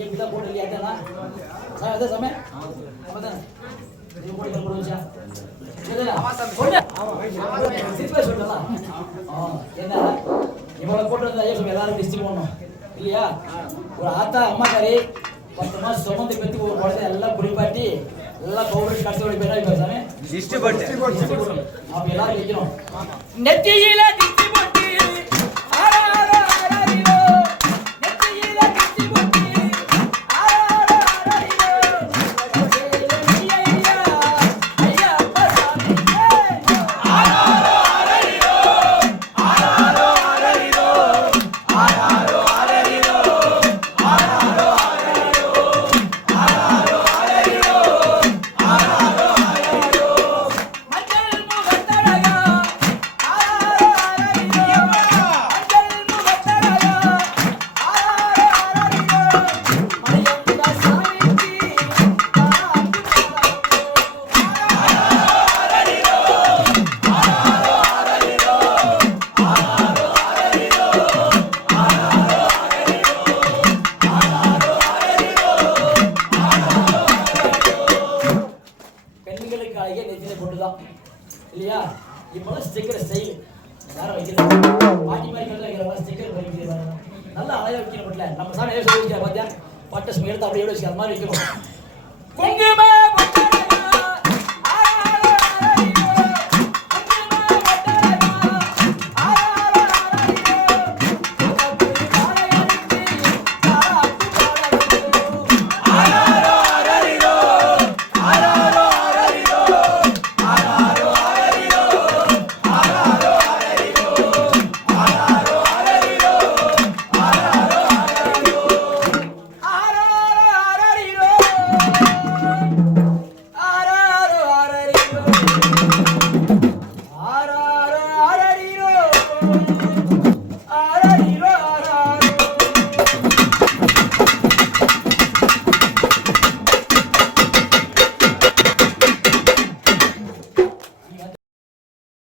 ஏன் பிள்ளை போட்டு இல்லையாட்டா சார் அதே சமயம் அப்பதான் நீ போய் போட வச்சா என்ன இவ்வளவு போட்டு வந்தா ஐயா எல்லாரும் டிஸ்ட்ரிக் பண்ணணும் இல்லையா? ஒரு ஆத்தா அம்மாக்காரி 10 மாசம் சுமந்து பெற்று ஒரு குழந்தை எல்லாம் குளிப்பாட்டி எல்லாம் பவுடர் கடைசி வழி பேரா இப்ப சாமி அப்ப எல்லாரும் வைக்கணும். நெத்தியில திஷ்டி போட்டு இல்லையா? இப்போலாம் ஸ்டிக்கர் ஸ்டைல் யாரும் வைக்கிறது பாட்டி மாதிரி வைக்கிறவங்க ஸ்டிக்கர் வைக்கிறது நல்லா அழகாக வைக்கணும். நம்ம சாமி ஏன் சொல்லி வச்சுக்கா பார்த்தியா பட்டை ஸ்மெல் எடுத்து அப்படியே வச்சுக்க அது மாதிரி வைக்கணும். குங்கும Thank you.